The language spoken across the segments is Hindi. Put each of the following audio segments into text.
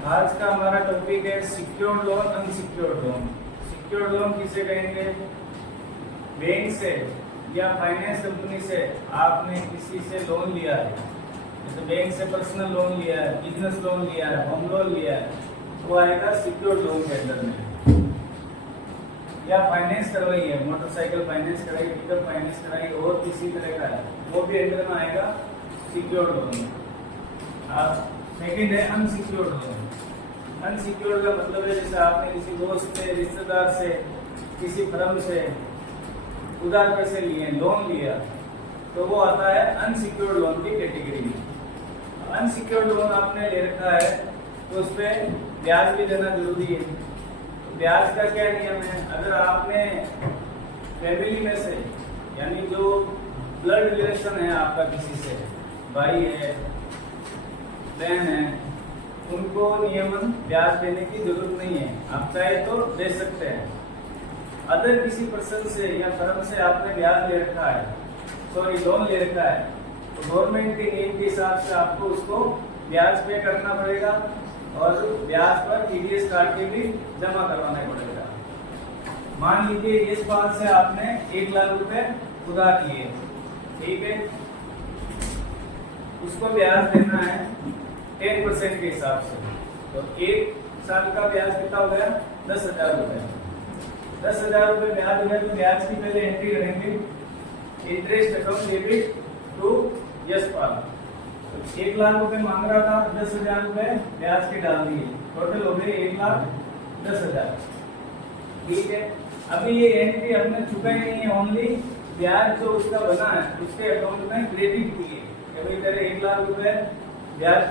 आज का हमारा टॉपिक है secured loan, unsecured loan. Secured loan किसे कहेंगे? बैंक से या फाइनेंस कंपनी से आपने किसी से लोन लिया है, जैसे बैंक से पर्सनल लोन लिया है, बिजनेस लोन लिया है, होम लोन लिया है, वो आएगा सिक्योर्ड लोन के अंदर में। या फाइनेंस करवाई है, मोटरसाइकिल फाइनेंस कराई, पिकअप फाइनेंस कराई और किसी तरह का है, वो भी अंदर में आएगा सिक्योर्ड लोन। आप सेकंड है अनसिक्योर्ड लोन। अनसिक्योर्ड का मतलब है जैसे आपने किसी दोस्त से, रिश्तेदार से, किसी फर्म से उधार पैसे लिए, लोन लिया, तो वो आता है अनसिक्योर्ड लोन की कैटेगरी में। अनसिक्योर्ड लोन आपने ले रखा है तो उस पर ब्याज भी देना जरूरी है। ब्याज का क्या नियम है? अगर आपने फैमिली में से, यानी जो ब्लड रिलेशन है आपका किसी से, भाई है, बहन है, उनको नियमन ब्याज देने की जरूरत नहीं है, आप चाहे तो दे सकते हैं। अदर किसी पर्सन से या फर्म से आपने ब्याज ले रखा है, सॉरी लोन ले रखा है, तो गवर्नमेंट के नियम के हिसाब से आपको उसको ब्याज पे करना पड़ेगा और ब्याज पर टीडीएस काट के भी जमा करवाना पड़ेगा। मान लीजिए इस बात से आपने 1 लाख रुपए उधार लिए, ठीक है, उसको ब्याज देना है 10% के हिसाब से, तो 1 साल का ब्याज कितना हो गया? 10,000 रुपए। 10,000 रुपए ब्याज हो गया, तो ब्याज की पहले एंट्री करेंगे, interest account debit to Yashpal. 1 lakh रुपए मांग रहा था, 10,000 रुपए ब्याज के डाल दिए, टोटल हो गए 1,10,000। ठीक है, अभी ये एंट्री हमने चुकाई नहीं है, ओनली ब्याज जो उसका बना है उसके अकाउंट में क्रेडिट किए कि भाई तेरे 1 लाख रुपए ब्याज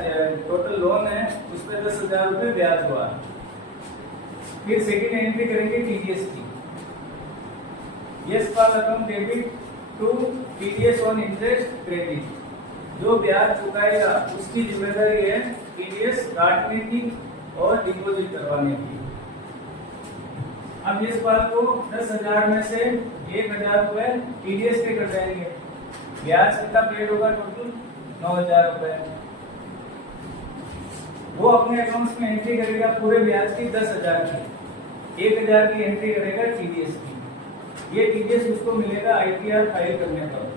टोटल लोन है, उस पर 10,000 रुपए ब्याज हुआ। फिर सेकेंड एंट्री करेंगे टीडीएस की, Yashpal account debit to TDS on interest credit. जो ब्याज चुकाएगा उसकी जिम्मेदारी है टीडीएस काटने की और डिपॉजिट करवाने की। अब इस बात को 10,000 में से 1,000 रुपए टीडीएस पे कर जाएंगे, ब्याज कितना पेड होगा? टोटल 9,000 रुपए। वो अपने अकाउंट्स में एंट्री करेगा पूरे ब्याज की 10,000 की, 1,000 की एंट्री करेगा टीडीएस की। ये टीडीएस उसको मिलेगा आईटीआर फाइल करने पर।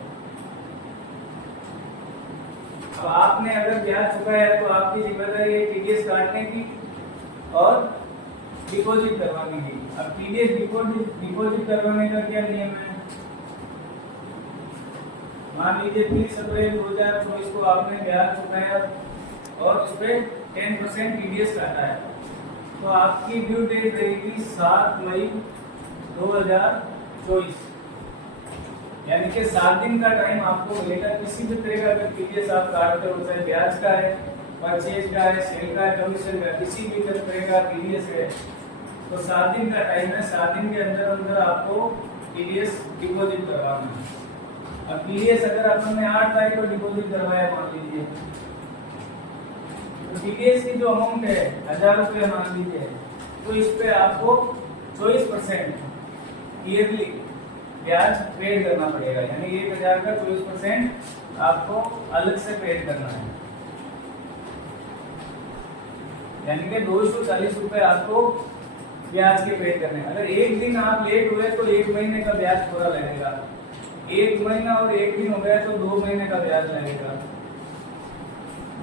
अब आपने अगर ब्याज चुकाया है तो आपकी जिम्मेदारी है टीडीएस काटने की और डिपॉजिट करवाने की। अब टीडीएस डिपॉजिट करवाने का क्या नियम है? मान लीजिए 30 अप्रैल 2024 को आपने ब्याज चुकाया और उस पर 10% टीडीएस काटा है, तो आपकी ड्यू डेट रहेगी 7 मई 2024, यानी कि 7 दिन का टाइम आपको मिलेगा। किसी भी तरह का अगर टीडीएस आप काटते हो, चाहे ब्याज का है, परचेज का है, सेल का है, कमीशन का, किसी भी तरह का टीडीएस है, तो 7 दिन का टाइम है। 7 दिन के अंदर अंदर आपको टीडीएस डिपॉजिट करवाना है। अब टीडीएस अगर आपने 8 तारीख को डिपॉजिट करवाया मान लीजिए, तो टीडीएस की जो अमाउंट है 1,000 रुपये मान लीजिए, तो इस पे आपको 24% ईयरली ब्याज पेड करना पड़ेगा, यानी 1,000 का 24% आपको अलग से पेड करना है, यानी कि 240 रुपए आपको ब्याज के पेड करने। अगर एक दिन आप लेट हुए तो 1 महीने का ब्याज पूरा लगेगा, 1 महीना और 1 दिन हो गया तो 2 महीने का ब्याज लगेगा।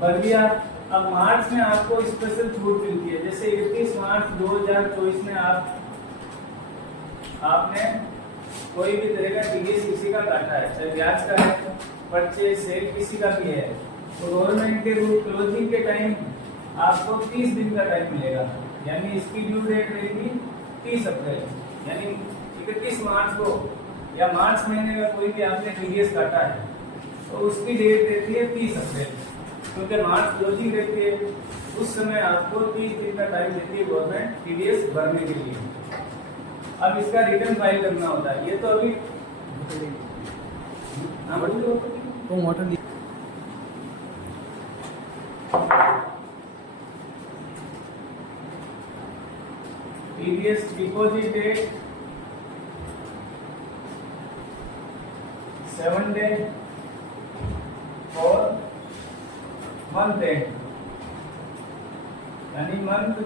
बढ़ गया। अब मार्च में आपको स्पेशल छूट मिलती है, जैसे 31 मार्च 2024 में आपने कोई भी तरह का टीडीएस किसी का काटा है, चाहे ब्याज का है, परचेज, सेल किसी का भी है, तो गवर्नमेंट के रूल क्लोजिंग के टाइम आपको 30 दिन का टाइम मिलेगा, यानी इसकी ड्यू डेट रहेगी 30 अप्रैल, यानी 31 मार्च को या मार्च महीने का कोई भी आपने टीडीएस काटा है तो उसकी डेट रहती है 30 अप्रैल, क्योंकि मार्च क्लोजिंग रहती है, उस समय आपको 30 दिन का टाइम देती है गवर्नमेंट टीडीएस भरने के लिए। अब इसका रिटर्न फाइल करना होता है, ये तो अभी टीडीएस डिपॉजिट डेट 7 डे और 1 डे, यानी मंथ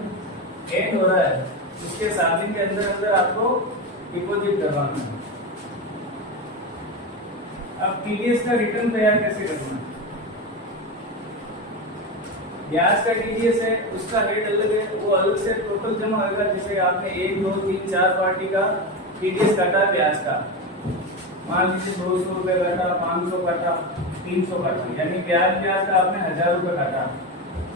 एंड हो रहा है, उसके 7 दिन के अंदर अंदर आपको डिपॉजिट करवाना है। अब टीडीएस का रिटर्न तैयार कैसे करना है? ब्याज का टीडीएस है, उसका रेट अलग है, वो अलग से टोटल जमा होगा। जैसे आपने 1 2 3 4 पार्टी का टीडीएस काटा ब्याज का, मान लीजिए 200 रुपये काटा, 500 काटा, 300 काटा, यानी ब्याज का आपने 1000 रुपये काटा,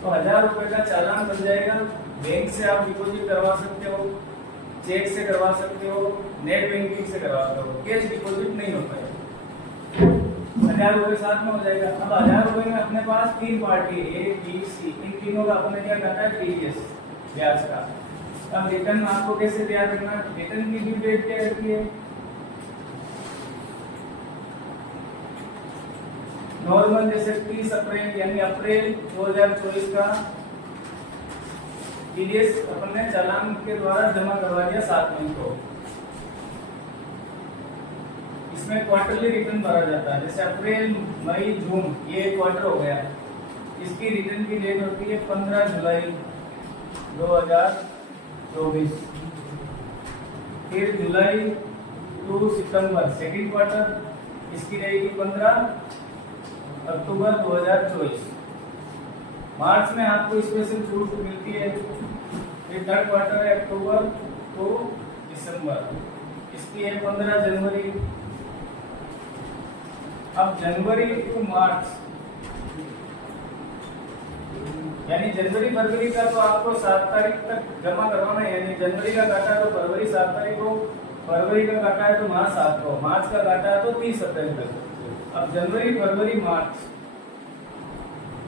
तो 1000 रुपये का चालान बन जाएगा। बैंक से आप डिपॉजिट करवा सकते हो, चेक से करवा सकते हो, नेट बैंकिंग से करवा सकते हो, कैश डिपॉजिट नहीं होता है। 1000 रुपये साथ में हो जाएगा। अब 1000 रुपये में अपने पास 3 पार्टी है, ए बी सी, इन तीनों का अपने क्या काटा है? टीडीएस ब्याज का। अब रिटर्न आपको कैसे तैयार करना है? रिटर्न की ड्यू डेट क्या रहती है? नॉर्मल जैसे 30 अप्रैल, यानी अप्रैल 2024 का टीडीएस अपन ने चालान के द्वारा जमा करवा दिया 7 मई को। इसमें क्वार्टरली रिटर्न भरा जाता है, जैसे अप्रैल मई जून ये क्वार्टर हो गया, इसकी रिटर्न की डेट होती है 15 जुलाई 2024। फिर जुलाई टू सितंबर सेकेंड क्वार्टर, इसकी रहेगी 15 अक्टूबर 2024। मार्च में आपको स्पेशल छूट मिलती है। फिर थर्ड क्वार्टर है अक्टूबर टू दिसंबर, इसकी है 15 जनवरी। अब जनवरी टू मार्च, यानी जनवरी फरवरी का तो आपको 7 तारीख तक जमा करवाना है, यानी जनवरी का काटा है तो फरवरी 7 तारीख को, फरवरी का काटा है तो मार्च 7 को, मार्च का काटा है तो 30 अप्रैल तक। अब जनवरी फरवरी मार्च,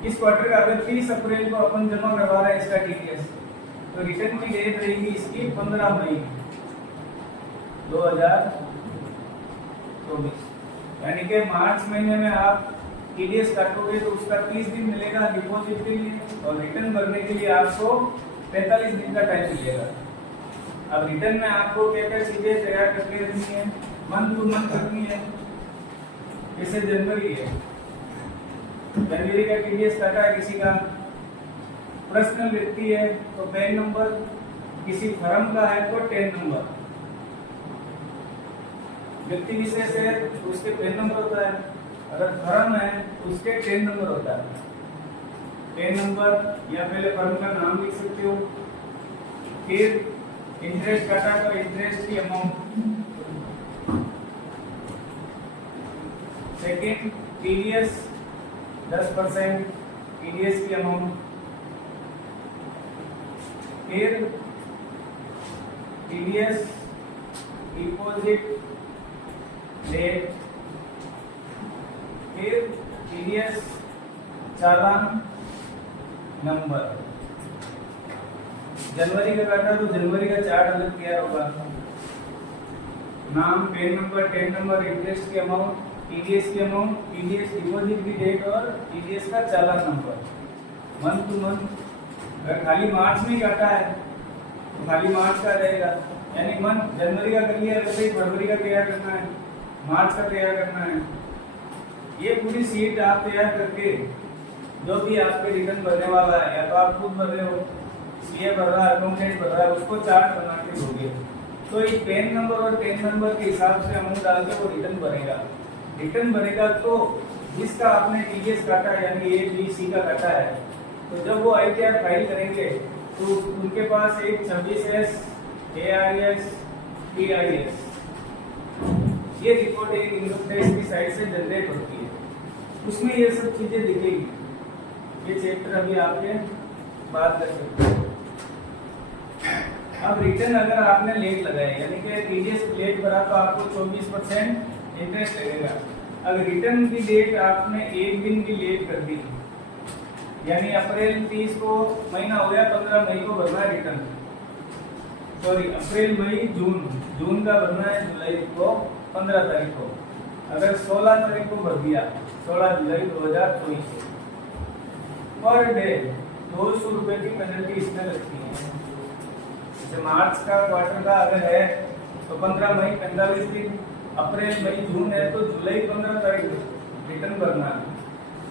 इस क्वार्टर का अगर 30 अप्रैल को अपन जमा करवा रहे हैं इसका टीडीएस, तो रिटर्न की डेट रहेगी इसकी 15 मई 2024, यानी कि मार्च महीने में आप टीडीएस काटोगे तो उसका 30 दिन मिलेगा डिपॉजिट के लिए, और रिटर्न भरने के लिए आपको 45 दिन का टाइम मिलेगा। अब रिटर्न में आपको क्या क्या चीजें तैयार करके रखनी है? मंथ टू मंथ रखनी है। जैसे जनवरी है, जनवरी का टीडीएस काटा है किसी का, पर्सनल व्यक्ति है तो पैन नंबर, किसी फर्म का है तो टेन नंबर, व्यक्ति विशेष है तो उसके पैन नंबर होता है, अगर फर्म है तो उसके 10 नंबर होता है। 10 नंबर या पहले फर्म का नाम लिख सकते हो। फिर इंटरेस्ट काटा तो इंटरेस्ट की अमाउंट, सेकेंड टीडीएस 10% टीडीएस की अमाउंट, फिर टीडीएस डिपॉजिट डेट, फिर टीडीएस चालान नंबर। जनवरी का काटा तो जनवरी का चार्ट अलग तैयार होगा, नाम, पेन नंबर, 10 नंबर, इंटरेस्ट की अमाउंट, टीडीएस की अमाउंट, टीडीएस डिपॉजिट की डेट और टीडीएस का चालान नंबर। मंथ टू मंथ, अगर खाली मार्च में काटा है तो खाली मार्च का रहेगा, यानी मंथ जनवरी का कर लिया, वैसे ही फरवरी का तैयार करना है, मार्च का तैयार करना है। ये पूरी सीट आप तैयार करके जो भी आपके रिटर्न भरने वाला है, या तो आप खुद भर रहे हो, सीए भर रहा है, अकाउंटेंट भर रहा है, उसको चार्ट बना के दोगे तो ये पेन नंबर और 10 नंबर के हिसाब से अमाउंट डाल के वो रिटर्न भरेगा। रिटर्न भरेगा तो जिसका आपने टीडीएस काटा है, यानी ए बी सी का काटा है, तो जब वो आईटीआर फाइल करेंगे तो उनके पास एक 26S ARS TIS ये रिपोर्ट एक इनकम टैक्स की साइट से जनरेट होती है, उसमें ये सब चीजें दिखेगी। ये चैप्टर अभी आपके बात कर सकते हैं। अब रिटर्न अगर आपने लेट लगाए, यानी कि टीडीएस लेट भरा तो आपको 24% इंटरेस्ट लगेगा। अगर रिटर्न की डेट आपने एक दिन की लेट कर दी, यानी अप्रैल 30 को महीना हो गया, 15 मई को भरना है रिटर्न, सॉरी अप्रैल मई जून का भरना है जुलाई को 15 तारीख को, अगर 16 तारीख को भर दिया 16 जुलाई 2024, पर डे 200 रुपए की पेनल्टी इसमें लगती है। जैसे मार्च का क्वार्टर का अगर है तो 15 मई 45 दिन, अप्रैल मई जून है तो जुलाई 15 तारीख रिटर्न भरना है।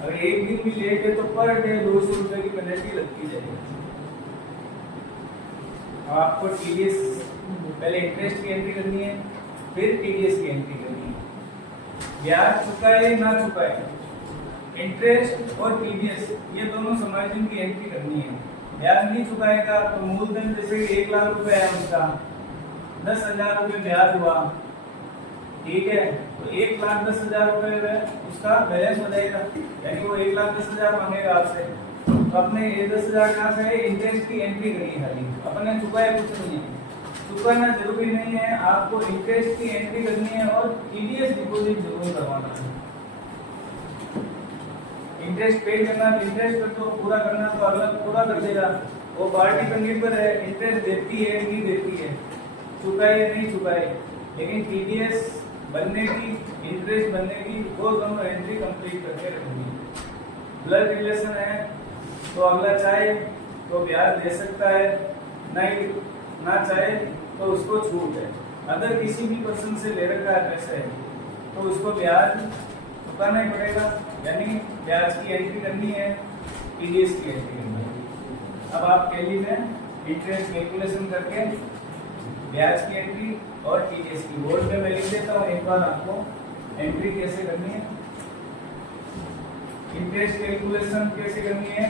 अगर एक दिन भी लेट है तो पर डे 200 रुपए की पेनल्टी लगती जाएगी। आपको टीडीएस पहले इंटरेस्ट की एंट्री करनी है, फिर टीडीएस की एंट्री करनी है। ब्याज चुकाए ना चुकाए, इंटरेस्ट और टीडीएस ये दोनों समायोजन की एंट्री करनी है। ब्याज नहीं चुकाएगा तो मूलधन जैसे 1 लाख रुपए है उसका, 10,000 रुपये ब्याज हुआ, ठीक है, तो 1,10,000 रुपये उसका बैलेंस हो जाएगा, यानी वो 1,10,000 मांगेगा आपसे, तो अपने ये 10,000 कहाँ से इंटरेस्ट की एंट्री करिए खाली, अपने चुकाया कुछ नहीं है, चुकाना जरूरी नहीं है, आपको इंटरेस्ट की एंट्री करनी है और टीडीएस डिपॉजिट जरूर करवाना है। इंटरेस्ट पे करना, इंटरेस्ट पर तो पूरा करना तो अगला पूरा कर देगा, वो पार्टी पर निर्भर है, इंटरेस्ट देती है नहीं देती है, चुकाए नहीं चुकाए, लेकिन टीडीएस बनने की, इंटरेस्ट बनने की वो दोनों एंट्री कंप्लीट करके रखनी है। ब्लड रिलेशन है तो अगला चाहे तो ब्याज दे सकता है, नहीं ना चाहे तो उसको छूट है। अगर किसी भी पर्सन से ले रखा है पैसे तो उसको ब्याज चुकाना ही पड़ेगा, यानी ब्याज की एंट्री करनी है, टीडीएस की एंट्री करनी है। अब आप कह लीजिए इंटरेस्ट कैलकुलेशन करके ब्याज की एंट्री और टीडीएस की बोर्ड में मैं लिख देता हूँ एक बार आपको एंट्री कैसे करनी है। इंटरेस्ट कैलकुलेशन कैसे करनी है,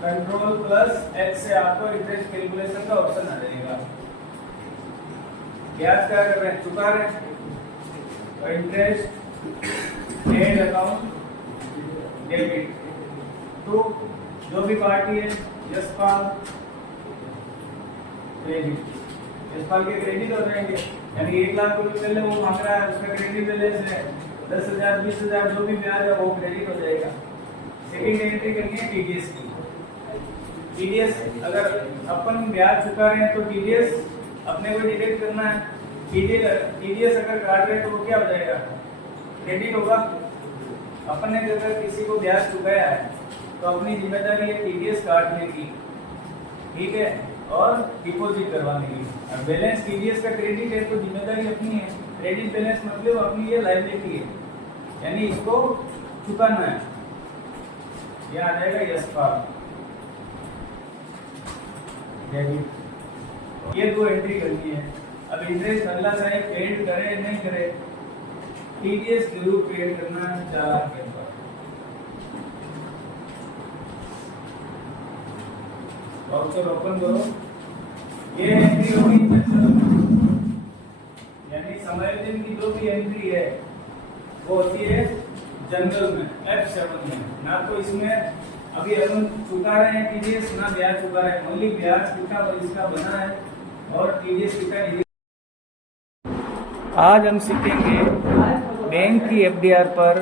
कंट्रोल प्लस एच से आपको इंटरेस्ट कैलकुलेशन का ऑप्शन आ जाएगा। ब्याज क्या कर रहे हैं, चुका रहे हैं, तो interest paid account debit to जो भी पार्टी है यशपाल क्रेडिट, यशपाल के क्रेडिट हो जाएंगे, यानी 1 लाख रुपए पहले वो मांग रहा है, उसका क्रेडिट बैलेंस है 10,000 20,000 जो भी ब्याज है वो क्रेडिट हो जाएगा। सेकंड एंट्री करनी है टीडीएस की। टीडीएस अगर अपन ब्याज चुका रहे हैं तो टीडीएस अपने को डिडक्ट करना है, टीडीएस अगर काट रहे हैं तो वो क्या हो जाएगा, क्रेडिट होगा। अपन ने अगर किसी को ब्याज चुकाया है तो अपनी जिम्मेदारी है टीडीएस काटने की, ठीक है, और डिपॉजिट करवाने की। और बैलेंस टीडीएस का क्रेडिट है तो जिम्मेदारी अपनी है, क्रेडिट बैलेंस मतलब अपनी ये लायबिलिटी है, यानी इसको चुकाना है। ये आ जाएगा यशपाल डेबिट, ये 2 एंट्री करनी है। अब इंटरेस्ट अगला चाहे पेड करे नहीं करे, टीडीएस जरूर पेड करना है 4 लाख के ऊपर। वाउचर ओपन करो, ये एंट्री होगी, यानी समायोजन की जो भी एंट्री है वो होती है जनरल में F7 में, ना तो इसमें अभी हम चुका रहे हैं टीडीएस ना ब्याज चुका रहे हैं, ओनली ब्याज कितना इसका बना है और टीडीएस कितना। आज हम सीखेंगे बैंक की एफडीआर पर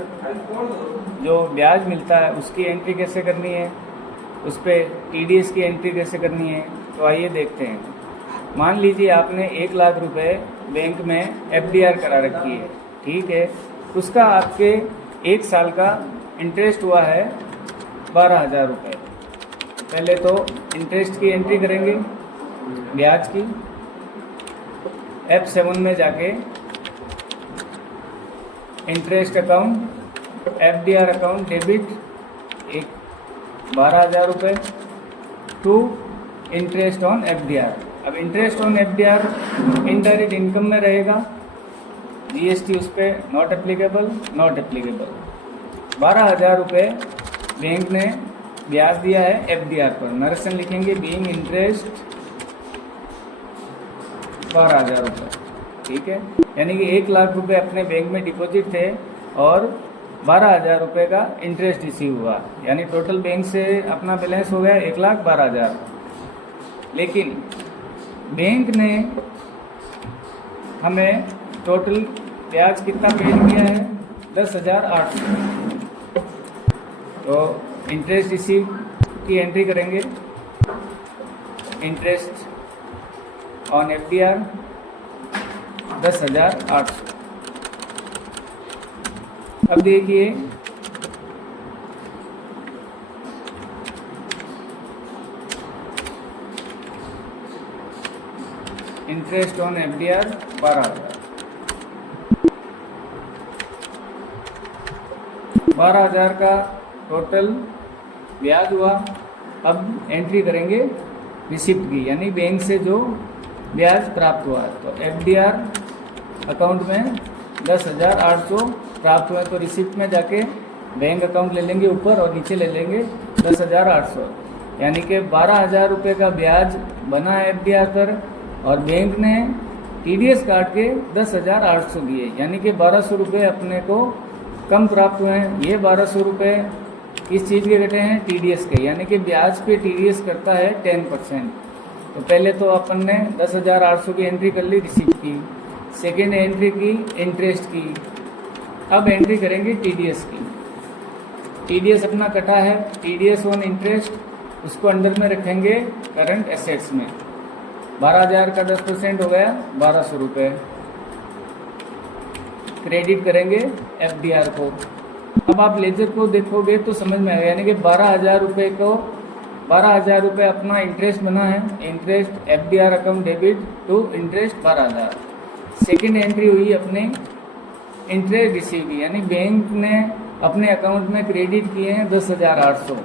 जो ब्याज मिलता है उसकी एंट्री कैसे करनी है, उस पर टीडीएस की एंट्री कैसे करनी है। तो आइए देखते हैं। मान लीजिए आपने 1 लाख रुपए बैंक में एफडीआर करा रखी है, ठीक है, उसका आपके 1 साल का इंटरेस्ट हुआ है 12,000 रुपये। पहले तो इंटरेस्ट की एंट्री करेंगे, ब्याज की, F7 में जाके interest account FDR account debit 12,000 रुपये टू इंटरेस्ट ऑन एफडीआर। अब interest on FDR indirect income में रहेगा, जीएसटी उस पर नॉट एप्लीकेबल, नॉट एप्लीकेबल। 12,000 रुपये बैंक ने ब्याज दिया है एफडीआर पर, नरेशन लिखेंगे बीइंग इंटरेस्ट 12,000 रुपये, ठीक है, यानी कि 1 लाख रुपए अपने बैंक में डिपॉजिट थे और 12,000 रुपये का इंटरेस्ट रिसीव हुआ, यानी टोटल बैंक से अपना बैलेंस हो गया 1,12,000। लेकिन बैंक ने हमें टोटल ब्याज कितना पेड किया है, 10,800। तो इंटरेस्ट रिसीव की एंट्री करेंगे, इंटरेस्ट ऑन एफडीआर 10,800। अब देखिए इंटरेस्ट ऑन एफडीआर 12,000, 12,000 का टोटल ब्याज हुआ। अब एंट्री करेंगे रिसिप्ट की, यानी बैंक से जो ब्याज प्राप्त हुआ। तो FDR अकाउंट में 10,800 प्राप्त हुए, तो रिसिप्ट में जाके बैंक अकाउंट ले लेंगे ऊपर और नीचे ले लेंगे 10,800, यानी कि 12,000 रुपये का ब्याज बना है FDR पर और बैंक ने TDS काट के 10,800 दिए, यानी कि 1,200 रुपये अपने को कम प्राप्त हुए हैं। ये 1,200 रुपये किस चीज़ के कटे हैं? TDS के, यानी कि ब्याज पे TDS करता है 10%। तो पहले तो अपन ने 10,800 की एंट्री कर ली रिसिप्ट की, सेकेंड एंट्री की इंटरेस्ट की, अब एंट्री करेंगे TDS की। TDS अपना कटा है, TDS ऑन इंटरेस्ट, उसको अंडर में रखेंगे करंट एसेट्स में। 12,000 का 10% हो गया 1,200 रुपये, क्रेडिट करेंगे FDR को। अब आप लेजर को देखोगे तो समझ में आएगा, यानी कि 12,000 रुपये को 12,000 रुपये अपना इंटरेस्ट बना है, interest FDR account debit to interest 12,000। Second entry हुई अपने इंटरेस्ट रिसीव की, यानी बैंक ने अपने अकाउंट में क्रेडिट किए हैं 10,800,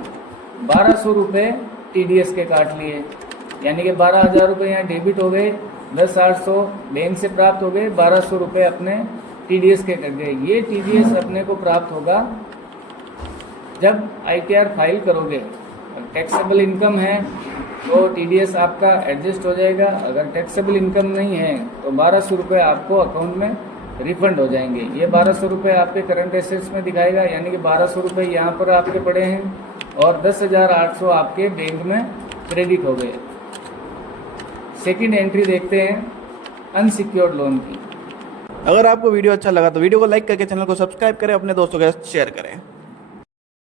1,200 रुपये TDS के काट लिए, यानी कि 12,000 रुपये यहाँ डेबिट हो गए, 10,800 बैंक से प्राप्त हो गए, 1,200 रुपये अपने TDS के कट गए। ये TDS अपने को प्राप्त होगा जब ITR फाइल करोगे। टैक्सेबल इनकम है तो TDS आपका एडजस्ट हो जाएगा, अगर टैक्सेबल इनकम नहीं है तो 1,200 रुपये आपको अकाउंट में रिफंड हो जाएंगे। ये 1,200 रुपये आपके करंट एसेट्स में दिखाएगा, यानी कि 1,200 रुपये यहाँ पर आपके पड़े हैं और 10,800 आपके बैंक में क्रेडिट हो गए। सेकेंड एंट्री देखते हैं अनसिक्योर्ड लोन की। अगर आपको वीडियो अच्छा लगा तो वीडियो को लाइक करके चैनल को सब्सक्राइब करें, अपने दोस्तों के साथ शेयर करें।